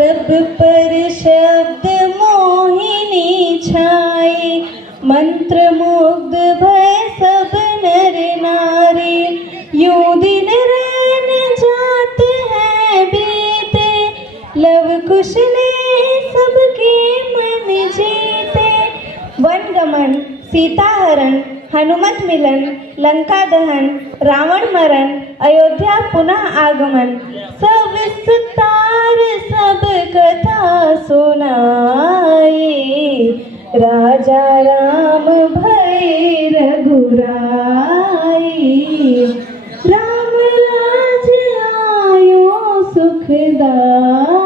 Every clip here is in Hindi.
सब पर शब्द मोहिनी छाई, मंत्र मुग्ध भय सब नर नारी। यूं दिन रैन जाते हैं बीते, लव कुश ने सबके मन जीते। वन गमन, सीता हरण, हनुमत मिलन, लंका दहन, रावण मरण, अयोध्या पुनः आगमन, सब विस्तार सब कथा सुनाई। राजा राम भय रघुराई, राम राज आयो सुखदाई।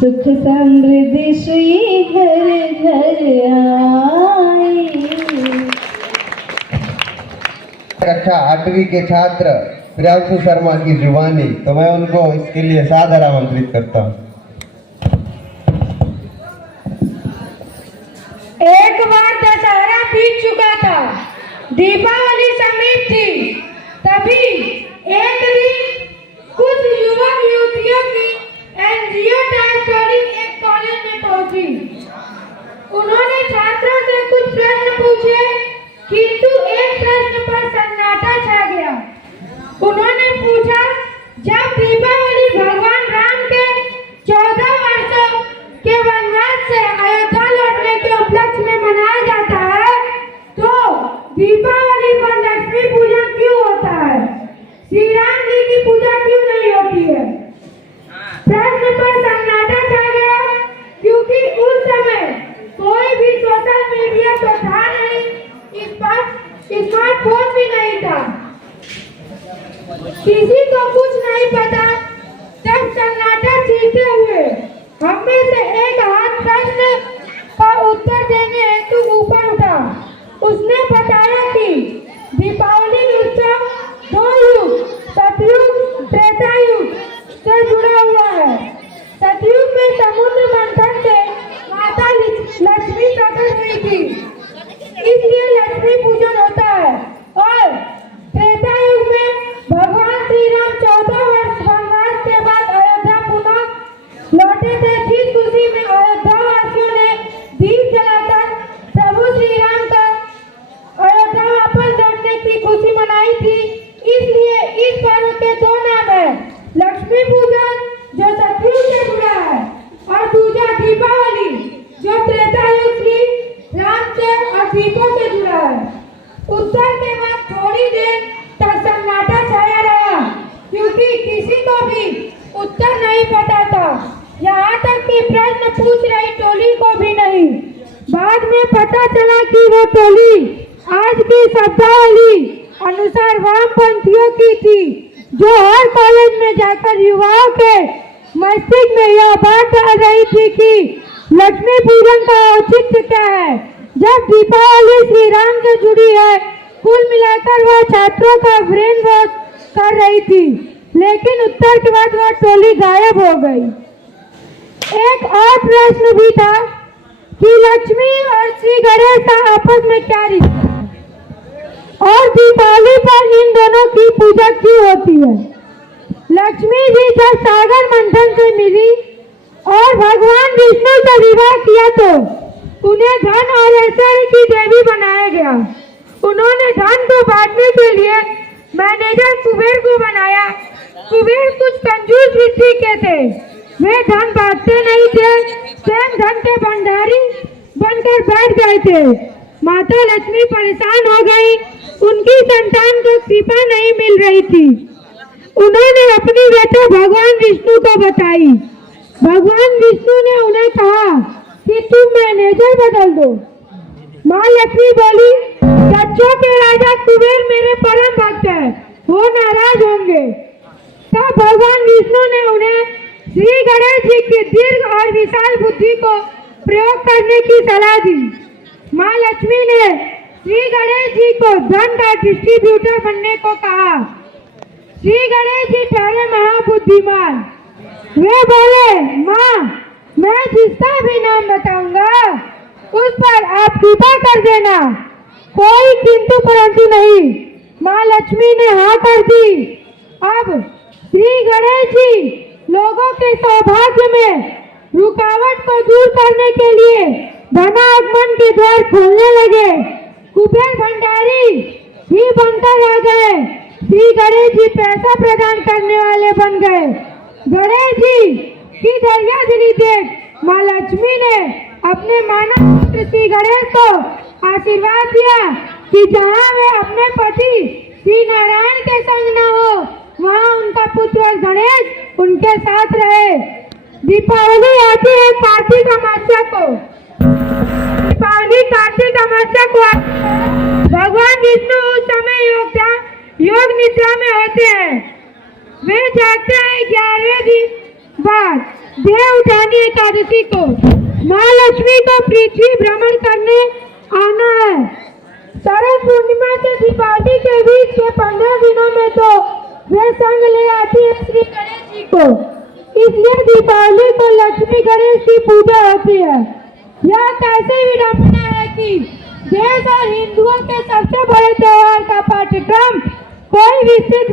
सुख समृद्धि श्री घर घर आई। कक्षा 8वीं के छात्र प्रियांशु शर्मा की जुबानी, तो मैं उनको इसके लिए सादर आमंत्रित करता हूँ। एक बार दशहरा बीत चुका था, दीपावली समीप थी। तभी एक दिन कुछ युवक युवतियों की एनजीओ टाइप टोली एक कॉलेज में पहुंची। उन्होंने छात्रों से कुछ प्रश्न पूछे, किंतु एक प्रश्न पर सन्नाटा छा गया। उन्होंने पूछा, जब दीपावली भगवान राम के 14 वर्षों के वनवास से अयोध्या लौटने के उपलक्ष्य में मनाया जाता है, तो दीपावली पर लक्ष्मी पूजन क्यों होता है? श्री राम जी की पूजा क्यों नहीं होती है? प्रश्न पर सन्नाटा छा गया, क्योंकि उस समय कोई भी सोशल मीडिया तो था नहीं, स्मार्टफोन भी नहीं था, किसी को कुछ नहीं पता। तब सन्नाटा छीनते हुए हम में से एक हाथ प्रश्न का उत्तर देने हेतु ऊपर उठा। उसने बताया कि दीपावली उत्सव 2 युग, सतयुग त्रेता युग से जुड़ा हुआ है। सतयुग में समुद्र मंथन से माता लक्ष्मी प्रकट हुई थी, इसलिए लक्ष्मी पूजन होता है। और त्रेता युग में भगवान श्री राम 14 वर्ष वनवास के बाद अयोध्या पुनः लौटे थे, जिस खुशी में अयोध्या वासियों ने दीप जलाकर प्रभु श्री राम का अयोध्या वापस लौटने की खुशी मनाई थी। इसलिए इस पर्व के 2 नाम है, लक्ष्मी पूजन जो सतयुग से जुड़ा है, और दूसरा दीपावली जो त्रेता युग श्री राम से और दीपों से जुड़ा है। उत्तर के बाद थोड़ी देर तक सन्नाटा छाया रहा, क्योंकि किसी को भी उत्तर नहीं पता था, यहाँ तक कि प्रश्न पूछ रही टोली को भी नहीं। बाद में पता चला कि वो टोली आज की शब्दावली अनुसार वामपंथियों की थी, जो हर कॉलेज में जाकर युवाओं के मस्तिष्क में यह बात डाल रही थी कि लक्ष्मी पूजन का औचित्य क्या है, जब दीपावली श्री राम से जुड़ी है। कुल मिलाकर वह छात्रों का ब्रेन वॉश कर रही थी, लेकिन उत्तर के बाद वह टोली गायब हो गई। एक और प्रश्न भी था कि लक्ष्मी और श्री गणेश का आपस में क्या रिश्ता है, और दीपावली पर इन दोनों की पूजा क्यों होती है। लक्ष्मी जी जब सागर मंथन से मिली और भगवान विष्णु से विवाह किया, तो उन्हें धन और ऐश्वर्य की देवी बनाया गया। उन्होंने धन को बांटने के लिए मैनेजर कुबेर को बनाया। कुबेर कुछ कंजूस वृत्ति के थे, वे धन बांटते नहीं थे, स्वयं धन के भंडारी बनकर बैठ गए थे। माता लक्ष्मी परेशान हो गई, उनकी संतान को कृपा नहीं मिल रही थी। उन्होंने अपनी बेटे भगवान विष्णु को बताई। भगवान विष्णु ने उन्हें कहा कि तुम मैनेजर बदल दो। माँ लक्ष्मी बोली, गच्छों के राजा कुबेर मेरे परम भक्त है, वो नाराज होंगे। तब भगवान विष्णु ने उन्हें श्री गणेश जी की दीर्घ और विशाल बुद्धि को प्रयोग करने की सलाह दी। माँ लक्ष्मी ने श्री गणेश जी को धन का डिस्ट्रीब्यूटर बनने को कहा। श्री गणेश जी ठहरे महाबुद्धिमान। वे बोले, माँ मैं जिसका भी नाम बताऊंगा उस पर आप कृपा कर देना, कोई किंतु परंतु नहीं। माँ लक्ष्मी ने हाँ कर दी। अब श्री गणेश जी लोगों के सौभाग्य में रुकावट को दूर करने के लिए धनागमन के द्वार खोलने लगे। कुबेर भंडारी ही बनकर आ गए। श्री गणेश जी पैसा प्रदान करने वाले बन गए। गणेश जी की दरिया दिली देख माँ लक्ष्मी ने अपने मानव पुत्र श्री गणेश को आशीर्वाद दिया कि जहाँ वे अपने पति श्री नारायण के संग न हो, वहाँ उनका पुत्र गणेश उनके साथ रहे। दीपावली आती है कार्तिक अमावस्या को। दीपावली कार्तिक अमावस्या को भगवान विष्णु उस समय योग निद्रा में होते हैं। वे जागते हैं 11वें दिन बाद देव उठानी एकादशी को। माँ लक्ष्मी को पृथ्वी भ्रमण करने आना है। शरद पूर्णिमा से दीपावली के बीच के 15 दिनों में तो वे संग ले आती है श्री गणेश जी को। इसलिए दीपावली को लक्ष्मी गणेश की पूजा होती है। यह कैसे विडंबना है कि देश और हिंदुओं के सबसे बड़े त्योहार का पाठ्यक्रम कोई विस्तृत